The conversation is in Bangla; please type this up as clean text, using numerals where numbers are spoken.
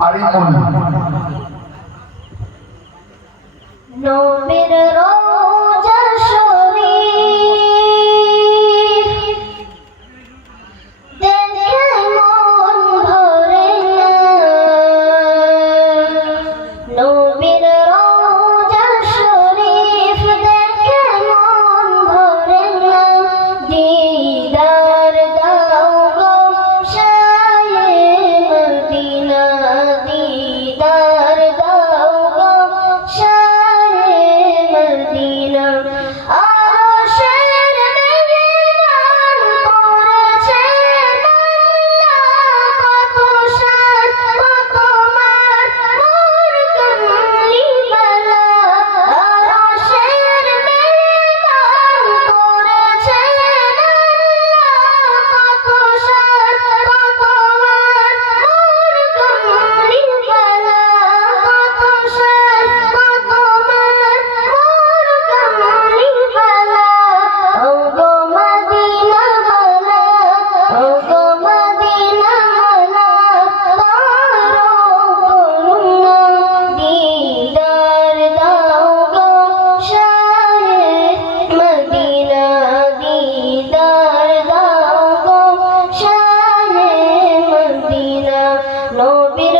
আরেকবার নবীর রওজা শরীফ দেখে মন ভরে না, নবীর রওজা শরীফ দেখে মন ভরে না, দিদার দাও গো শায়ে মদিনা, দিদার দাও গো শায়ে মদিনা। আরশের মেহমান করেছেন আল্লাহ, কত শান কত মান মোর কামলিওয়ালা। আরশের মেহমান করেছেন আল্লাহ, কত শান কত মান মোর কামলিওয়ালা, কত শান কত মান মোর কামলিওয়ালা। ওগো মদিনা ওয়ালা, ওগো মদিনা ওয়ালা, করো করুণা, দিদার দাও গো শায়ে মদিনা, দিদার দাও গো শায়ে মদিনা। নবীর